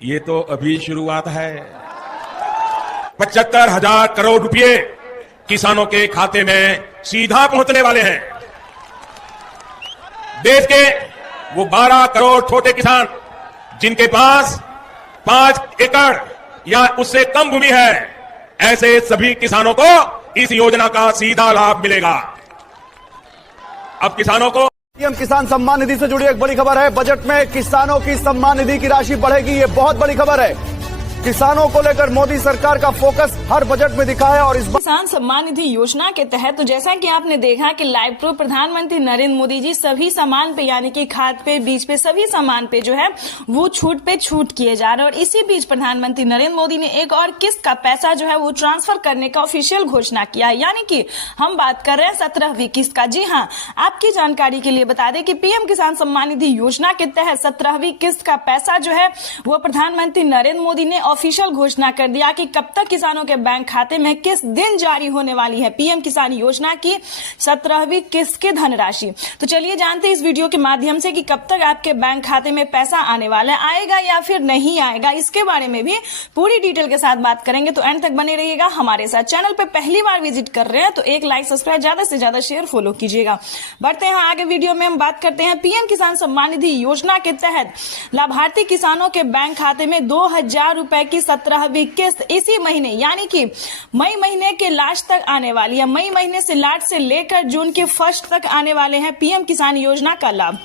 ये तो अभी शुरुआत है। 75,000 करोड़ रुपए किसानों के खाते में सीधा पहुंचने वाले हैं। देश के वो 12 करोड़ छोटे किसान जिनके पास 5 एकड़ या उससे कम भूमि है, ऐसे सभी किसानों को इस योजना का सीधा लाभ मिलेगा। अब किसानों को पीएम किसान सम्मान निधि से जुड़ी एक बड़ी खबर है। बजट में किसानों की सम्मान निधि की राशि बढ़ेगी, ये बहुत बड़ी खबर है। किसानों को लेकर मोदी सरकार का फोकस हर बजट में दिखा है। और इस किसान सम्मान निधि योजना के तहत तो जैसा कि आपने देखा कि लाइव प्रो प्रधानमंत्री नरेंद्र मोदी जी सभी सामान पे यानी कि खाद पे, बीज पे, सभी सामान पे जो है वो छूट पे छूट किए जा रहे हैं। और इसी बीच प्रधानमंत्री नरेंद्र मोदी ने एक और किस्त का पैसा जो है वो ट्रांसफर करने का ऑफिशियल घोषणा किया है, यानी कि हम बात कर रहे हैं 17वीं किस्त का। जी हाँ, आपकी जानकारी के लिए बता दें कि पीएम किसान सम्मान निधि योजना के तहत 17वीं किस्त का पैसा जो है वो प्रधानमंत्री नरेंद्र मोदी ने ऑफिशियल घोषणा कर दिया कि कब तक किसानों के बैंक खाते में किस दिन जारी होने वाली है पीएम किसान योजना की 17वीं किस्त की धनराशि। तो चलिए जानते हैं इस वीडियो के माध्यम से कि कब तक आपके बैंक खाते में पैसा आने वाला है, आएगा या फिर नहीं आएगा, इसके बारे में भी पूरी डिटेल के साथ बात करेंगे। तो एंड तक बने रहिएगा हमारे साथ। चैनल पे पहली बार विजिट कर रहे हैं तो एक लाइक, सब्सक्राइब, ज्यादा से ज्यादा शेयर, फॉलो कीजिएगा। बढ़ते हैं आगे वीडियो में। हम बात करते हैं पीएम किसान सम्मान निधि योजना के तहत लाभार्थी किसानों के बैंक खाते में 2,000 रुपए की 17वीं किस्त इसी महीने यानी कि मई महीने के लास्ट तक आने वाली है। मई महीने से लास्ट से लेकर जून के फर्स्ट तक आने वाले हैं पीएम किसान योजना का लाभ।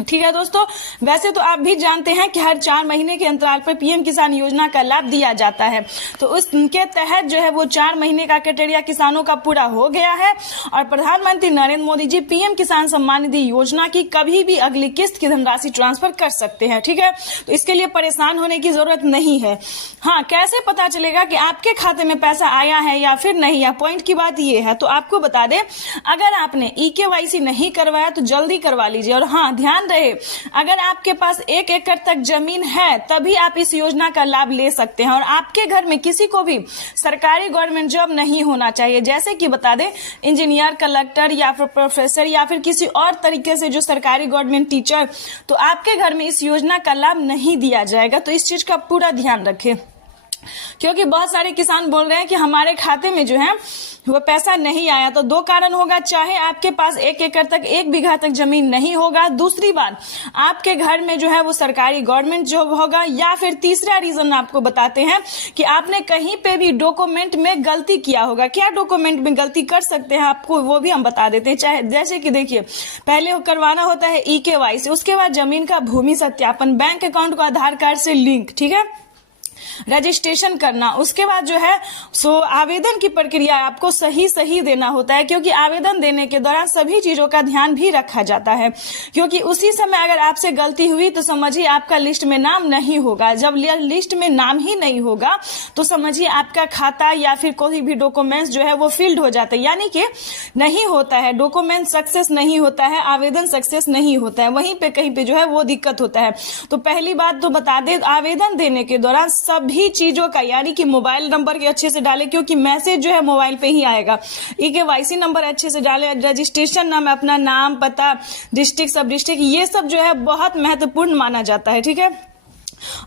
ठीक है दोस्तों, वैसे तो आप भी जानते हैं कि हर 4 महीने के अंतराल पर पीएम किसान योजना का लाभ दिया जाता है। तो उसके तहत जो है वो 4 महीने का क्राइटेरिया किसानों का पूरा हो गया है और प्रधानमंत्री नरेंद्र मोदी जी पीएम किसान सम्मान निधि योजना की कभी भी अगली किस्त की धनराशि ट्रांसफर कर सकते हैं। ठीक है, तो इसके लिए परेशान होने की जरूरत नहीं है। हाँ, कैसे पता चलेगा कि आपके खाते में पैसा आया है या फिर नहीं है, पॉइंट की बात यह है। तो आपको बता दें, अगर आपने EKYC नहीं करवाया तो जल्दी करवा लीजिए। और हाँ, ध्यान रहे, अगर आपके पास 1 एकड़ तक जमीन है तभी आप इस योजना का लाभ ले सकते हैं। और आपके घर में किसी को भी सरकारी गवर्नमेंट जॉब नहीं होना चाहिए, जैसे कि बता दें इंजीनियर, कलेक्टर या फिर प्रोफेसर या फिर किसी और तरीके से जो सरकारी गवर्नमेंट टीचर, तो आपके घर में इस योजना का लाभ नहीं दिया जाएगा। तो इस चीज का पूरा ध्यान रखें, क्योंकि बहुत सारे किसान बोल रहे हैं कि हमारे खाते में जो है वो पैसा नहीं आया। तो 2 कारण होगा, चाहे आपके पास 1 एकड़ तक, 1 बीघा तक जमीन नहीं होगा, दूसरी बात आपके घर में जो है वो सरकारी गवर्नमेंट जॉब होगा, या फिर तीसरा रीजन आपको बताते हैं कि आपने कहीं पे भी डॉक्यूमेंट में गलती किया होगा। क्या डॉक्यूमेंट में गलती कर सकते हैं आपको वो भी हम बता देते हैं। चाहे जैसे कि देखिए, पहले करवाना होता है EKYC, उसके बाद जमीन का भूमि सत्यापन, बैंक अकाउंट को आधार कार्ड से लिंक, ठीक है, रजिस्ट्रेशन करना, उसके बाद जो है आवेदन की प्रक्रिया आपको सही देना होता है, क्योंकि आवेदन देने के दौरान सभी चीजों का ध्यान भी रखा जाता है। क्योंकि उसी समय अगर आपसे गलती हुई तो समझिए आपका लिस्ट में नाम नहीं होगा। जब लिस्ट में नाम ही नहीं होगा तो समझिए आपका खाता या फिर कोई भी डॉक्यूमेंट्स जो है वो फील्ड हो जाता है, यानी कि नहीं होता है, डॉक्यूमेंट सक्सेस नहीं होता है, आवेदन सक्सेस नहीं होता है, वहीं पे कहीं पे जो है वो दिक्कत होता है। तो पहली बात तो बता दें, आवेदन देने के दौरान सभी चीजों का यानी कि मोबाइल नंबर के अच्छे से डालें, क्योंकि मैसेज जो है मोबाइल पे ही आएगा। EKYC नंबर अच्छे से डालें, रजिस्ट्रेशन नाम, अपना नाम, पता, डिस्ट्रिक्ट, सब डिस्ट्रिक्ट, ये सब जो है बहुत महत्वपूर्ण माना जाता है। ठीक है,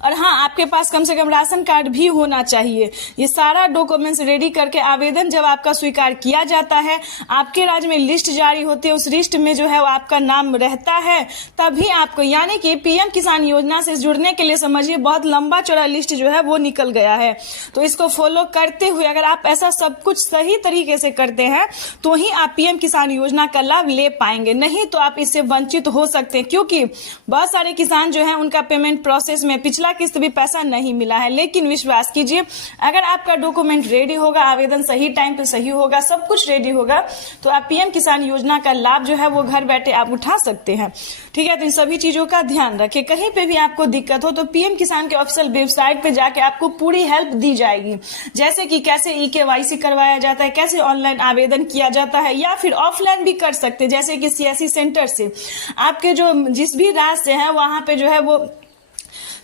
और हाँ, आपके पास कम से कम राशन कार्ड भी होना चाहिए। ये सारा डॉक्यूमेंट्स रेडी करके आवेदन जब आपका स्वीकार किया जाता है, आपके राज्य में लिस्ट जारी होती है, उस लिस्ट में जो है वो आपका नाम रहता है, तभी आपको, यानी कि पीएम किसान योजना से जुड़ने के लिए समझिए बहुत लंबा चौड़ा लिस्ट जो है वो निकल गया है। तो इसको फॉलो करते हुए अगर आप ऐसा सब कुछ सही तरीके से करते हैं तो ही आप पीएम किसान योजना का लाभ ले पाएंगे, नहीं तो आप इससे वंचित हो सकते हैं। क्योंकि बहुत सारे किसान जो है उनका पेमेंट प्रोसेस में पिछला किस्त भी पैसा नहीं मिला है। लेकिन विश्वास कीजिए, अगर आपका डॉक्यूमेंट रेडी होगा, आवेदन सही टाइम पे सही होगा, सब कुछ रेडी होगा, तो आप पीएम किसान योजना का लाभ जो है वो घर बैठे आप उठा सकते हैं। ठीक है, तो इन सभी चीजों का ध्यान रखें। कहीं पे भी आपको दिक्कत हो तो पीएम किसान के ऑफिशियल वेबसाइट पे जाके आपको पूरी हेल्प दी जाएगी, जैसे कि कैसे EKYC करवाया जाता है, कैसे ऑनलाइन आवेदन किया जाता है, या फिर ऑफलाइन भी कर सकते हैं, जैसे कि CSC सेंटर से आपके जो जिस भी राज्य से है वहां पे जो है वो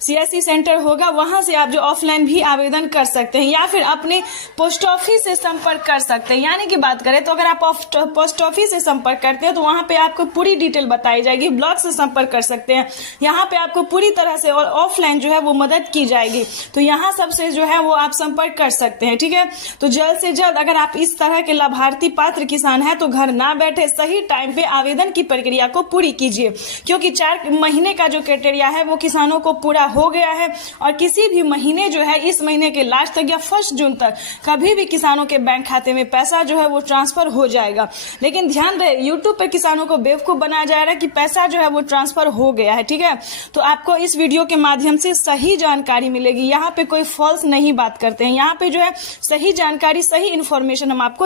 CSC सेंटर होगा, वहां से आप जो ऑफलाइन भी आवेदन कर सकते हैं या फिर अपने पोस्ट ऑफिस से संपर्क कर सकते हैं। यानी कि बात करें तो अगर आप पोस्ट ऑफिस से संपर्क करते हैं तो वहां पे आपको पूरी डिटेल बताई जाएगी। ब्लॉक से संपर्क कर सकते हैं, यहाँ पे आपको पूरी तरह से और ऑफलाइन जो है वो मदद की जाएगी। तो यहाँ सबसे जो है वो आप संपर्क कर सकते हैं। ठीक है, तो जल्द से जल्द अगर आप इस तरह के लाभार्थी पात्र किसान हैं तो घर ना बैठे सही टाइम पे आवेदन की प्रक्रिया को पूरी कीजिए, क्योंकि 4 महीने का जो क्राइटेरिया है वो किसानों को पूरा हो गया है और किसी भी महीने जो है इस महीने के लास्ट तक या 1 जून तक कभी भी किसानों के बैंक खाते में पैसा जो है वो ट्रांसफर हो जाएगा। लेकिन ध्यान रहे, यूट्यूब पे किसानों को बेवकूफ बनाया जा रहा है कि पैसा जो है वो ट्रांसफर हो गया है। ठीक है, तो आपको इस वीडियो के माध्यम से सही जानकारी मिलेगी। यहाँ पे कोई फॉल्स नहीं बात करते हैं, यहाँ पे जो है सही जानकारी, सही इन्फॉर्मेशन हम आपको